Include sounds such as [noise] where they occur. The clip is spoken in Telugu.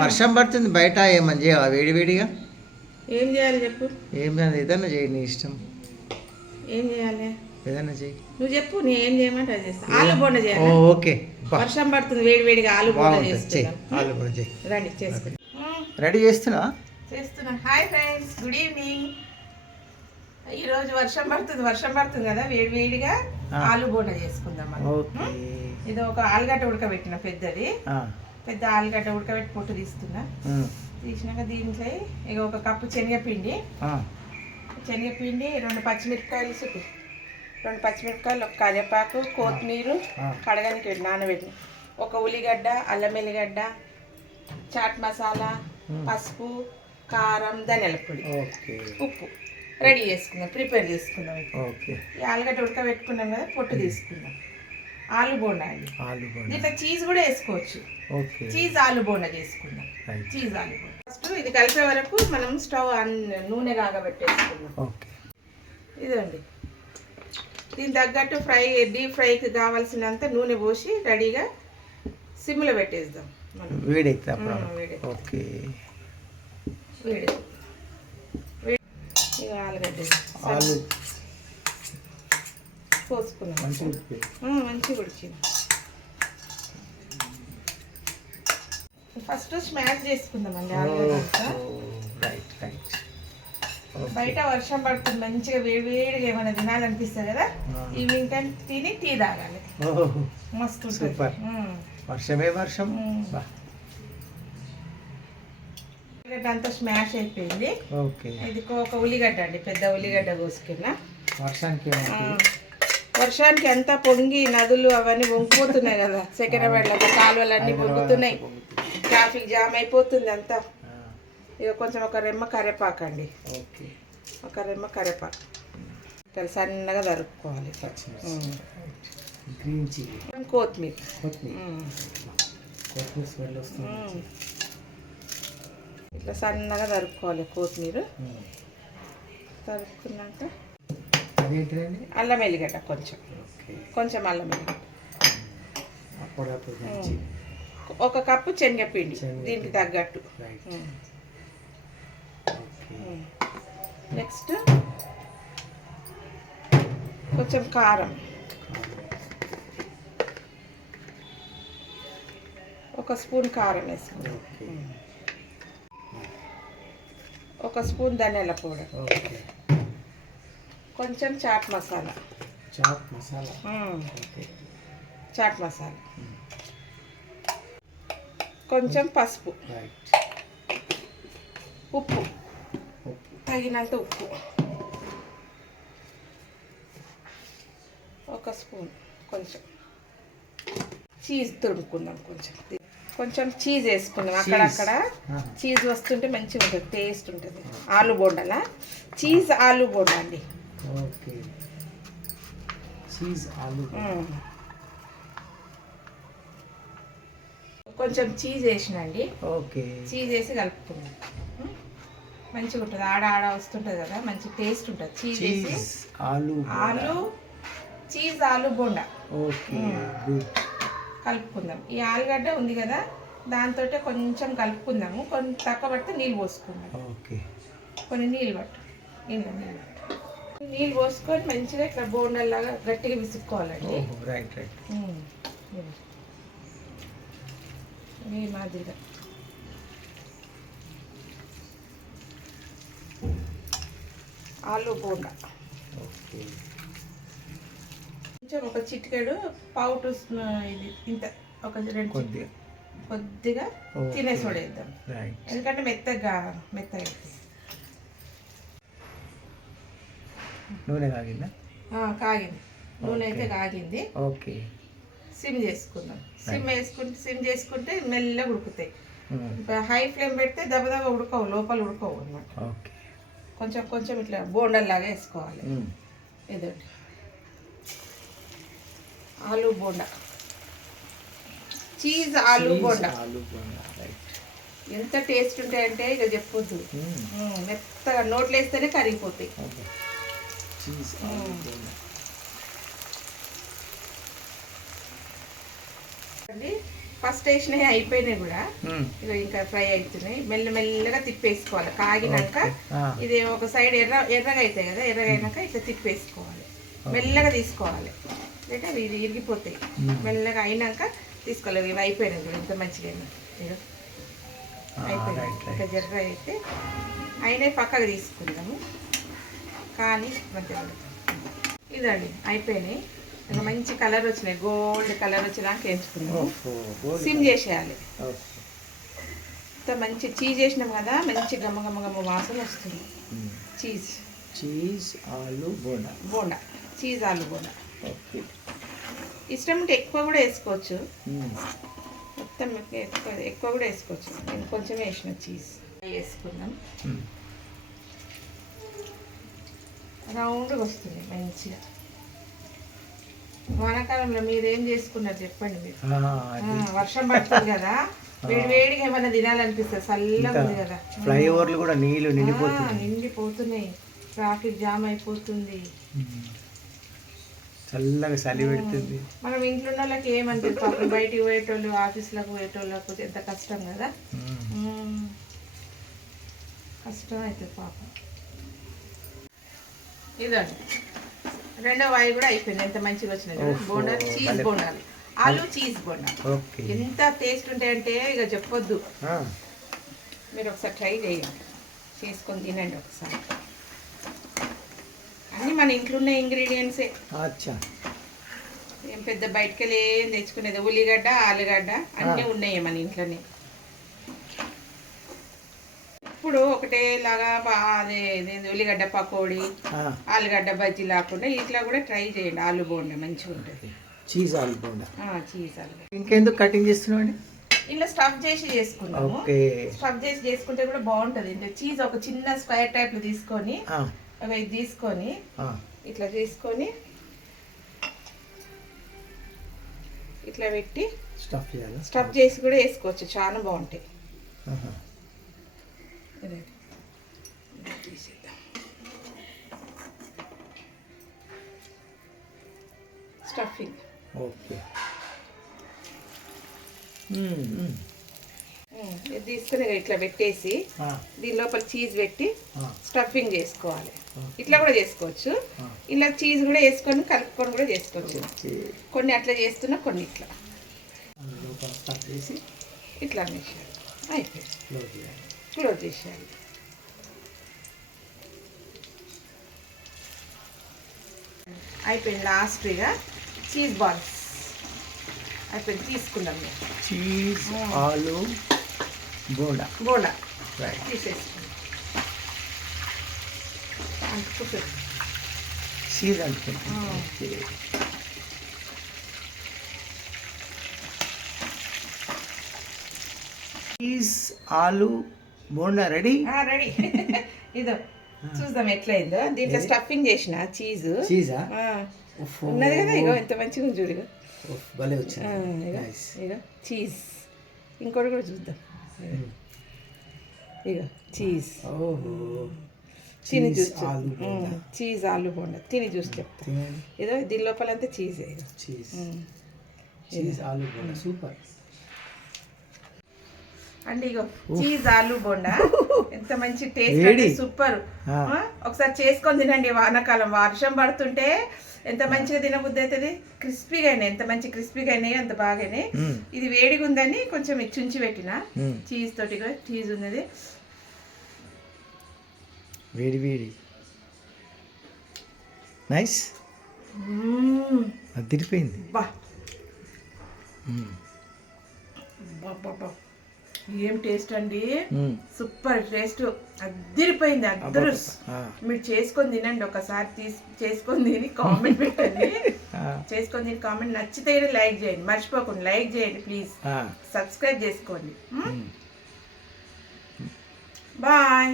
వర్షం పడుతుంది బయట ఏమని చేయవా? వేడి వేడిగా? ఏం చేయాలి చెప్పు. ఏం కాదు, ఏదన్నా చేయి నీ ఇష్టం. ఏం చేయాలి? ఏదన్నా చేయి. నువ్వు చెప్పు నేను ఏం చేయమంటే అది చేస్తా. ఆలు బోండ చేయాలి. ఓకే. వర్షం పడుతుంది వేడి వేడిగా ఆలు బోండ చేస్తున్నాం ఆలు కూడా చెయ్యి రండి చేసుకుందాం రెడీ చేస్తున్నా? చేస్తున్నా. Hi friends good evening. ఈరోజు వర్షం పడుతుంది వర్షం పడుతుంది కదా వేడి వేడిగా ఆ. ఆలు బోండ చేసుకుందాం మనం. ఇది ఒక ఆలుగడ్డ ఉడకబెట్టిన పెద్దది. పెద్ద ఆలుగడ్డ ఉడకబెట్టి పొట్టు తీస్తున్నా తీసినాక దీంట్లో ఇక ఒక కప్పు శనగపిండి. శనగపిండి రెండు పచ్చిమిరపకాయలు సుట్టు రెండు పచ్చిమిరపకాయలు ఒక కరివేపాకు కొత్తిమీర. కడగానికి పెట్టి నానబెట్టిన. ఒక ఉల్లిగడ్డ అల్లం ఎల్లిగడ్డ చాట్ మసాలా పసుపు కారం ధనియాల పొడి. ఉప్పు. రెడీ చేసుకుందాం ప్రిపేర్ చేసుకుందాం ఆలుగడ్డ ఉడకబెట్టుకున్నాం కదా పొట్టు తీసుకుందాం ఆలు బోండా అండి. ఆలు దీంట్లో చీజ్ కూడా వేసుకోవచ్చు. ఓకే. చీజ్ ఆలు బోండా చేసుకుందాం. చీజ్ ఆలు బోండా. ఫస్ట్ ఇది కలిపే వరకు మనం స్టవ్ నూనె కాగబెట్టేసుకుందాం ఓకే. ఇదండి. దీని తగ్గట్టు ఫ్రై డీప్ ఫ్రైకి కావాల్సినంత నూనె పోసి రెడీగా సిమ్లో పెట్టేద్దాం మనం. వేడైతే. ఓకే. వేడి ఆలుగడ్డ ఆలు పోసుకున్నాం మంచిగా ఉడికింది. ఫస్ట్ స్మాష్ చేసుకుందామండి రైట్. బయట వర్షం పడుతుంది మంచిగా వేడి వేడిగా ఏమైనా తినాలనిపిస్తుంది కదా. ఈవినింగ్ టైం తిని టీ తాగాలి. మస్తు. సూపర్. వర్షమే వర్షం. ఉల్లిగడ్డ అంతా స్మాష్ అయిపోయింది. ఓకే. ఇది ఒక ఉల్లిగడ్డ అండి పెద్ద ఉల్లిగడ్డ కోసుకున్నా. వర్షానికి వర్షానికి అంతా పొంగి నదులు అవన్నీ పొంగిపోతున్నాయి కదా. సెకండ్రాబాద్లో కాలువలు అన్నీ పొంగుతున్నాయి ట్రాఫిక్ జామ్ అయిపోతుంది అంతా. ఇక కొంచెం ఒక రెమ్మ ఓకే. ఒక రెమ్మ కరివేపాకు చాలా సన్నగా తరుక్కోవాలి. Green chilli. కొత్తిమీర. కొత్తిమీర. ఇట్లా సన్నగా తరుక్కోవాలి కొత్తిమీర. తరుక్కున్నాక అదేంటిదండి? అల్లం వెల్లిగడ్డ కొంచెం. కొంచెం అల్లం వెల్లిగడ్డ మంచి ఒక కప్పు శనగపిండి. దీనికి తగ్గట్టు. నెక్స్ట్ కొంచెం కారం. ఒక స్పూన్ కారం వేసుకుందాం. ఓకే. ఒక స్పూన్ ధనియాల పౌడర్. కొంచెం చాట్ మసాలా. చాట్ మసాలా? చాట్ మసాలా. కొంచెం పసుపు. ఉప్పు. తగినంత ఉప్పు. ఒక స్పూన్ కొంచెం. చీజ్ తురుముకుందాం కొంచెం. కొంచెం చీజ్ వేసుకుందాం అక్కడక్కడ. చీజ్ వస్తుంటే మంచిగా ఉంటుంది టేస్ట్ ఉంటుంది. ఆలు బోండాలా చీజ్ ఆలు బోండా అండి. ఓకే. చీజ్ ఆలు. కొంచెం చీజ్ వేసినండి. ఓకే. చీజ్ వేసి కలుపుకుందాం. మ్మ్. మంచిగా ఉంటుంది. ఆడ ఆడ వస్తుంటుంది కదా మంచి టేస్ట్ ఉంటుంది. చీజ్ వేసి ఆలు ఆలు చీజ్ ఆలు బోండా. ఓకే కలుపుకుందాం. ఈ ఆలుగడ్డ ఉంది కదా దాంతో కొంచెం కలుపుకుందాము. కొంచెం తక్కువ పడితే నీళ్ళు పోసుకుందాం. ఓకే. కొన్ని నీళ్ళు పట్టు. నీళ్ళు నీళ్ళు నీళ్ళు పోసుకొని మంచిగా ఇట్లా బోండల్లాగా గట్టిగా విసుక్కోవాలండి. Right right. ఈ మాదిరిగా. ఆలు బోండా. కొంచెం ఒక చిటికెడు పావు టీ ఇది ఇంత ఒక రెండు కొద్దిగా చిటికెడు కొద్దిగా. ఓకే. తినే సోడా వేద్దాం ఎందుకంటే మెత్తగా మెత్తగా అవుతుంది. నూనె కాగిందా? కాగింది. నూనె అయితే. కాగింది. ఓకే. సిమ్ చేసుకుందాం. సిమ్ వేసుకుంటే సిమ్ చేసుకుంటే మెల్లగా ఉడుకుతాయి. ఇప్పుడు హై ఫ్లేమ్ పెడితే దెబ్బ దెబ్బ ఉడకవు లోపల ఉడకవు అన్నమాట. ఓకే. కొంచెం కొంచెం ఇట్లా బోండల్లాగా వేసుకోవాలి. ఇదండి ఆలు బోండా. చీజ్ ఆలు బోండా. ఎంత టేస్ట్ ఉంటాయంటే ఇక చెప్పొద్దు. మ్మ్, మెత్తగా నోట్లు వేస్తేనే కరిగిపోతాయి. ఆలు మ్మ్. బోండా అండి ఫస్ట్ వేసినవి అయిపోయినాయి కూడా. మ్మ్. ఇక ఇంకా ఫ్రై అవుతున్నాయి మెల్ల మెల్లగా తిప్పేసుకోవాలి. కాగినాక ఆ. ఇది ఒక సైడ్ ఎర్ర ఎర్రగా అవుతాయి కదా ఎర్రగా అయినాక ఇట్లా తిప్పేసుకోవాలి. మెల్లగా తీసుకోవాలి. లేక ఇవి ఇరిగిపోతాయి. మ్మ్. మెల్లగా అయినాక తీసుకోవాలి. ఇవి అయిపోయినాయి చూడు ఎంత మంచిగా. ఇదిగో. ఆ, అయిపోయినాయి. ఇంకా జర్ర అయితే అయినాయి పక్కకు తీసుకుందాము. కానీ మధ్య ఇదండి అయిపోయినాయి. ఇంకా మంచి కలర్ వచ్చినాయి. గోల్డ్ కలర్ వచ్చేదాకా వేయించుకున్నాము. ఓహో గోల్డ్. సిమ్ చేసేయాలి. మంచి చీజ్ చేసినాం కదా మంచి గమ్మ గమ్మ గమ్మ వాసన వస్తుంది. చీజ్. చీజ్ ఆలు బోండా. బోండా. చీజ్ ఆలు బోండా. ఇష్టం ఉంటే ఎక్కువ కూడా వేసుకోవచ్చు. మొత్తం ఎక్కువ ఎక్కువ కూడా వేసుకోవచ్చు. నేను కొంచెం వేసిన చీజ్. వేసుకుందాం మ్మ్. రౌండ్గా వస్తుంది మంచిగా. వానాకాలంలో మీరు ఏం చేసుకున్నారు చెప్పండి మీరు. వర్షం పడుతుంది కదా. వేడి వేడిగా ఏమైనా తినాలనిపిస్తుంది? చల్లగా ఉంది కదా. ఫ్లైఓవర్లు కూడా నీళ్ళు ఆ, నిండిపోతుంది నిండిపోతున్నాయి. ట్రాఫిక్ జామ్ అయిపోతుంది. చల్లగా చలి పెడుతుంది. మనం ఇంట్లో ఉన్న వాళ్ళకి ఏమనిపిస్తుంది బయటికి పోయేటోళ్ళు ఆఫీస్లకు పోయేటోళ్ళకు ఎంత కష్టం కదా. కష్టం అవుతుంది పాపం. ఇదండి. రెండో వాయి కూడా అయిపోయింది. ఎంత మంచిగా వచ్చినాయి బోండా చీజ్. బోండాలు ఆలు చీజ్ బోండా. ఎంత టేస్ట్ ఉంటాయంటే ఇక చెప్పొద్దు. మీరు ఒకసారి ట్రై చేయండి. చేసుకొని తినండి ఒకసారి. అన్నీ మన ఇంట్లో ఉన్న ఇంగ్రీడియంట్సే. ఏం పెద్ద బయటకు వెళ్ళి ఏం తెచ్చుకునేది? ఉల్లిగడ్డ ఆలుగడ్డ అన్నీ ఉన్నాయి మన ఇంట్లోనే. ఒకటేలాగా అదే ఉల్లిగడ్డ పకోడీ ఆలుగడ్డ బజ్జీ లేకుండా ఇట్లా కూడా ట్రై చేయండి ఆలు బోండా మంచిగా ఉంటుంది. చీజ్ ఆలు బోండా. చీజ్ ఆలుగడ్డ ఇంకెందుకు కటింగ్ చేస్తున్నావు అండి? ఇలా స్టఫ్ చేసి చేసుకున్నాము స్టఫ్ చేసి చేసుకుంటే కూడా బాగుంటుంది. చీజ్ ఒక చిన్న స్క్వేర్ టైప్ తీసుకొని అవి తీసుకొని ఇట్లా చేసుకొని ఇట్లా పెట్టి స్టఫ్ చేయాలా? స్టఫ్ చేసి కూడా వేసుకోవచ్చు. చాలా బాగుంటాయి. ఇది తీసుకుని ఇట్లా పెట్టేసి దీని లోపల చీజ్ పెట్టి స్టఫింగ్ చేసుకోవాలి. ఇట్లా కూడా చేసుకోవచ్చు. ఇలా చీజ్ కూడా వేసుకొని కలుపుకొని కూడా చేసుకోవచ్చు. కొన్ని అట్లా చేస్తున్నా కొన్ని ఇట్లా. ఇట్లా అయిపోయింది. క్లోజ్ చేసేయాలి. అయిపోయింది లాస్ట్ ఇక. చీజ్ బాల్స్ తీసుకుందాం మేము చీజ్ ఆలు బోండా. బోండా. తీసేసుకుందాం. అంటుకుంటుంది చీజ్ ఆలు బోండా రెడీ? రెడీ. [laughs] ఇదో చూద్దాం ఎట్లయిందో. దీంట్లో? స్టఫింగ్ చేసిన చీజ్. చీజా? ఉన్నది కదా ఇగో ఎంత మంచిగా చూడు. భలే వచ్చింది ఇగో చీజ్ ఇంకోటి కూడా చూద్దాం ఇగో. ఇగో చీజ్ ఓహో తిని చూసి చీజ్ ఆలు బోండా తిని చూసి చెప్తా ఏదో దీని లోపల అంతా చీజ్ చీజ్. చీజ్ ఆలు బోండా సూపర్ అంటే ఇగో చీజ్ ఆలు బోండా. ఎంత మంచి టేస్ట్ వేడి. సూపర్. ఒకసారి చేసుకొని తినండి వానాకాలం. వర్షం పడుతుంటే ఎంత మంచిగా తినబుద్ధి అవుతుంది? క్రిస్పీగా అయినాయి. ఎంత మంచి క్రిస్పీగా అయినాయి అంత బాగానే. ఇది వేడిగా ఉందని కొంచెం చుంచి పెట్టిన. చీజ్ తోటి చీజ్ ఉన్నది. వేడి వేడి. నైస్. బా, బా, బా. ఏం టేస్ట్ అండి. సూపర్ టేస్ట్ అద్దరిపోయింది అద్దరు. మీరు చేసుకొని తినండి ఒకసారి తీసి చేసుకొని తిని కామెంట్ పెట్టండి. [laughs] చేసుకొని తిని కామెంట్ నచ్చితే లైక్ చేయండి. మర్చిపోకండి లైక్ చేయండి ప్లీజ్. సబ్స్క్రైబ్ చేసుకోండి. బాయ్